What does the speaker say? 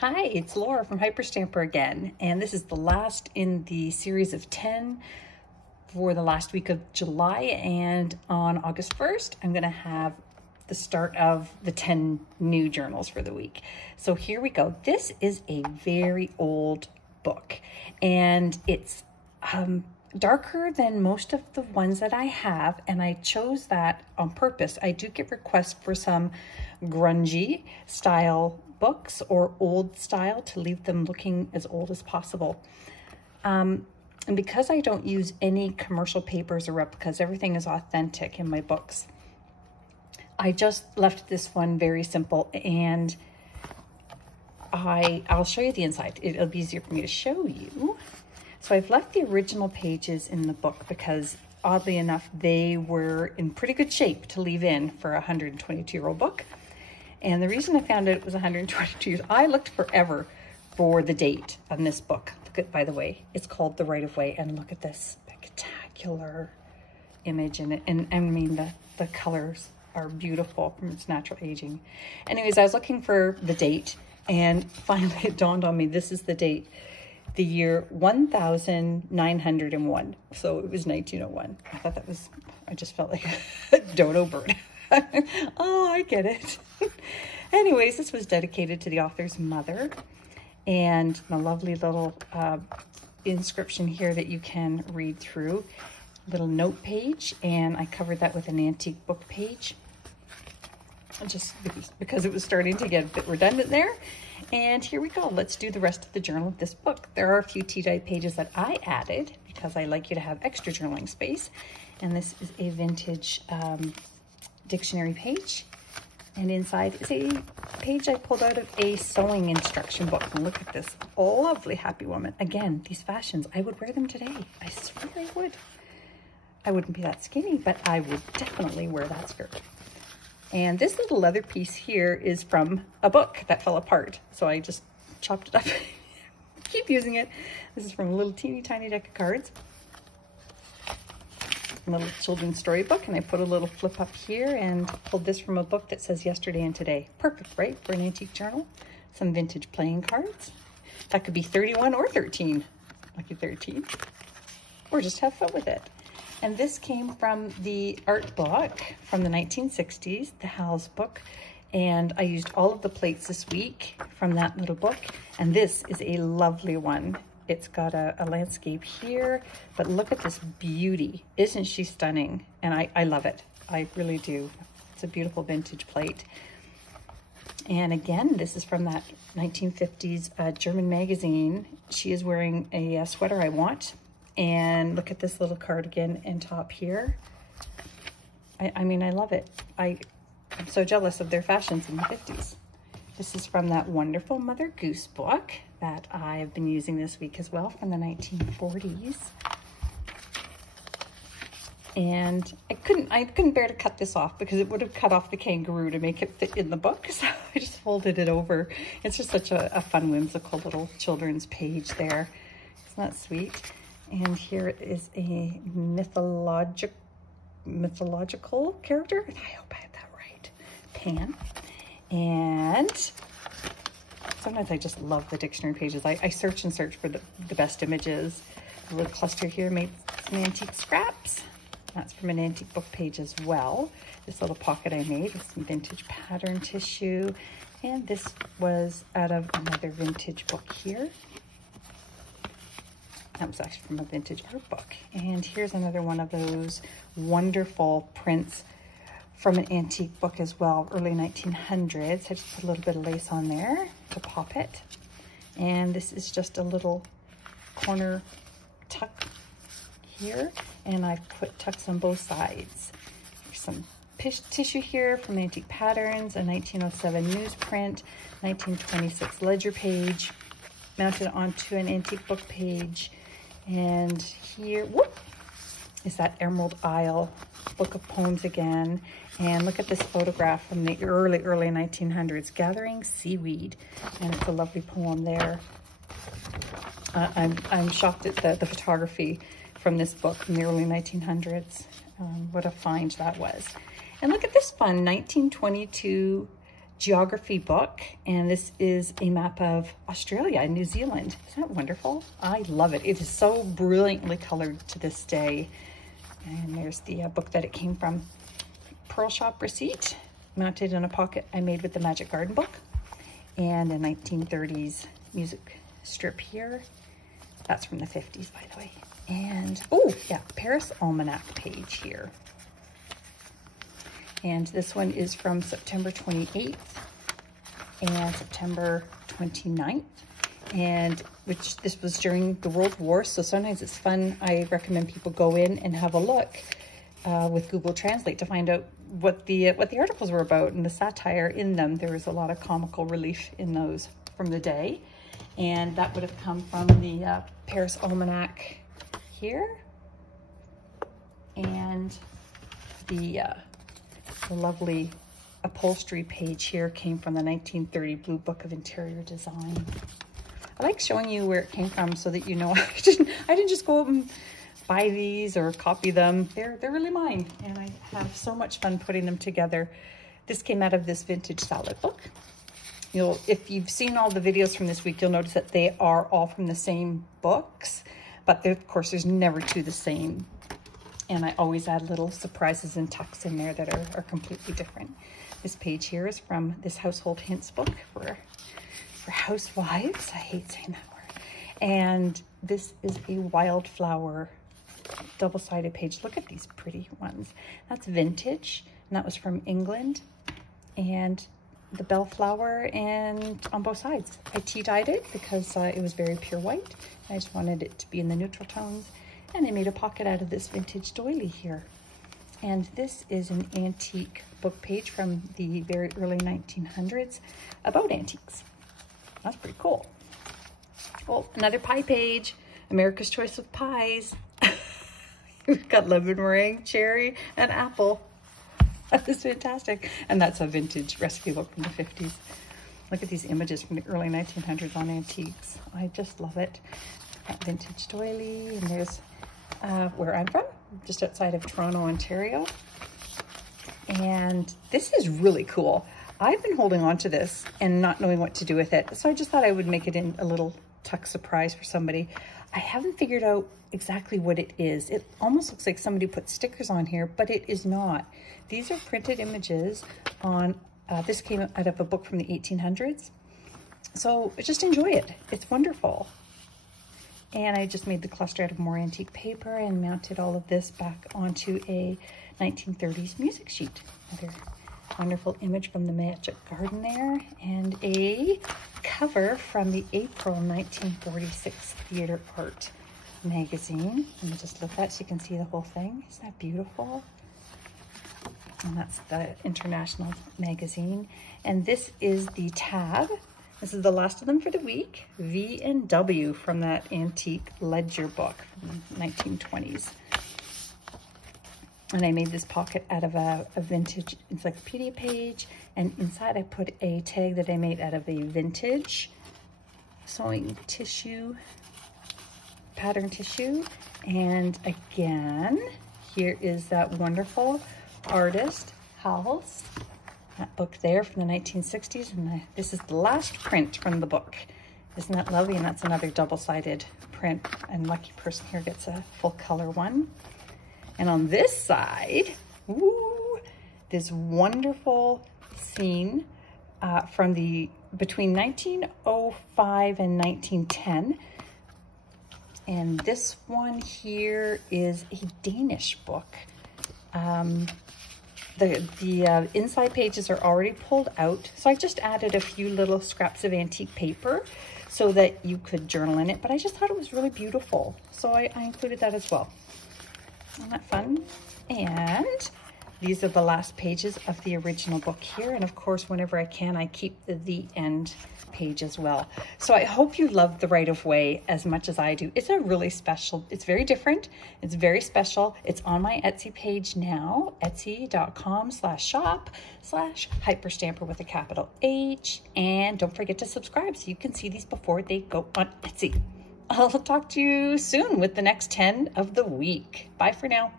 Hi, it's Laura from Hyperstamper again, and this is the last in the series of 10 for the last week of July, and on August 1st, I'm going to have the start of the 10 new journals for the week. So here we go. This is a very old book, and it's darker than most of the ones that I have, and I chose that on purpose. I do get requests for some grungy style books or old style to leave them looking as old as possible. And because I don't use any commercial papers or replicas, everything is authentic in my books. I just left this one very simple, and I'll show you the inside. It'll be easier for me to show you. So I've left the original pages in the book because oddly enough, they were in pretty good shape to leave in for a 122-year-old book. And the reason I found it was 122 years, I looked forever for the date on this book. Look at, by the way, it's called The Right of Way, and look at this spectacular image in it. And I mean, the colors are beautiful from its natural aging. Anyways, I was looking for the date, and finally it dawned on me, this is the date, the year 1901. So it was 1901. I thought that was, I just felt like a dodo bird. Oh, I get it. Anyways, this was dedicated to the author's mother, and a lovely little inscription here that you can read through. Little note page, and I covered that with an antique book page, just because it was starting to get a bit redundant there. And here we go. Let's do the rest of the journal of this book. There are a few tea-dye pages that I added because I like you to have extra journaling space. And this is a vintage dictionary page, and inside is a page I pulled out of a sewing instruction book. And look at this lovely happy woman. Again, these fashions, I would wear them today. I swear I would. I wouldn't be that skinny, but I would definitely wear that skirt. And this little leather piece here is from a book that fell apart, so I just chopped it up. Keep using it. This is from a little teeny tiny deck of cards, a little children's storybook, and I put a little flip up here and pulled this from a book that says Yesterday and Today. Perfect, right, for an antique journal? Some vintage playing cards. That could be 31 or 13, lucky 13, or just have fun with it. And this came from the art book from the 1960s, the Hal's book, and I used all of the plates this week from that little book, and this is a lovely one. It's got a landscape here, but look at this beauty. Isn't she stunning? And I love it. I really do. It's a beautiful vintage plate. And again, this is from that 1950s German magazine. She is wearing a sweater I want. And look at this little cardigan and top here. I mean, I love it. I'm so jealous of their fashions in the 50s. This is from that wonderful Mother Goose book that I've been using this week as well, from the 1940s. And I couldn't bear to cut this off because it would have cut off the kangaroo to make it fit in the book. So I just folded it over. It's just such a fun, whimsical little children's page there. Isn't that sweet? And here is a mythological character. I hope I had that right. Pan. And sometimes I just love the dictionary pages. I search and search for the best images. A little cluster here made some antique scraps. That's from an antique book page as well. This little pocket I made with some vintage pattern tissue. And this was out of another vintage book here. That was actually from a vintage art book. And here's another one of those wonderful prints from an antique book as well, early 1900s. I just put a little bit of lace on there to pop it. And this is just a little corner tuck here. And I've put tucks on both sides. There's some tissue here from Antique Patterns, a 1907 newsprint, 1926 ledger page, mounted onto an antique book page. And here, whoop, is that Emerald Isle book of poems again. And look at this photograph from the early 1900s, Gathering Seaweed. And it's a lovely poem there. I'm shocked at the photography from this book from the early 1900s. What a find that was. And look at this fun 1922 geography book, and this is a map of Australia and New Zealand. Isn't that wonderful? I love it. It is so brilliantly colored to this day. And there's the book that it came from. Pearl shop receipt, mounted in a pocket I made with the Magic Garden book, and a 1930s music strip here. That's from the 50s, by the way. And, oh yeah, Paris Almanac page here. And this one is from September 28th and September 29th. And this was during the World War, so sometimes it's fun. I recommend people go in and have a look with Google Translate to find out what the articles were about and the satire in them. There was a lot of comical relief in those from the day. And that would have come from the Paris Almanac here. And the lovely upholstery page here came from the 1930 Blue Book of Interior Design. I like showing you where it came from so that you know I didn't just go out and buy these or copy them. They're really mine, and I have so much fun putting them together. This came out of this vintage salad book. If you've seen all the videos from this week, you'll notice that they are all from the same books, but of course there's never two the same. And I always add little surprises and tucks in there that are completely different. This page here is from this household hints book for housewives. I hate saying that word. And this is a wildflower double-sided page. Look at these pretty ones. That's vintage, and that was from England. And the bellflower and on both sides. I tea-dyed it because it was very pure white. I just wanted it to be in the neutral tones. And I made a pocket out of this vintage doily here. And this is an antique book page from the very early 1900s about antiques. That's pretty cool. Oh, another pie page. America's Choice of Pies. We've got lemon meringue, cherry, and apple. That is fantastic. And that's a vintage recipe book from the 50s. Look at these images from the early 1900s on antiques. I just love it. That vintage doily. And there's where I'm from, just outside of Toronto, Ontario. And this is really cool. I've been holding on to this and not knowing what to do with it. So I just thought I would make it in a little tuck surprise for somebody. I haven't figured out exactly what it is. It almost looks like somebody put stickers on here, but it is not. These are printed images on, this came out of a book from the 1800s. So just enjoy it. It's wonderful. And I just made the cluster out of more antique paper and mounted all of this back onto a 1930s music sheet. Another wonderful image from the Magic Garden there, and a cover from the April 1946 Theater Art magazine. Let me just look at it so you can see the whole thing. Isn't that beautiful? And that's the International magazine. And this is the tab. This is the last of them for the week. V and W from that antique ledger book from the 1920s. And I made this pocket out of a vintage encyclopedia page. And inside I put a tag that I made out of a vintage sewing tissue, pattern tissue. And again, here is that wonderful artist house. That book there from the 1960s, and this is the last print from the book. Isn't that lovely? And that's another double-sided print, and lucky person here gets a full color one. And on this side, woo, this wonderful scene from between 1905 and 1910. And this one here is a Danish book. The inside pages are already pulled out, so I just added a few little scraps of antique paper so that you could journal in it, but I just thought it was really beautiful, so I included that as well. Isn't that fun? And these are the last pages of the original book here, and of course whenever I can I keep the end page as well. So I hope you love the Right of Way as much as I do. It's a really special, it's very different, it's very special. It's on my Etsy page now, etsy.com/shop/Hyperstamper with a capital H, and don't forget to subscribe so you can see these before they go on Etsy. I'll talk to you soon with the next 10 of the week. Bye for now.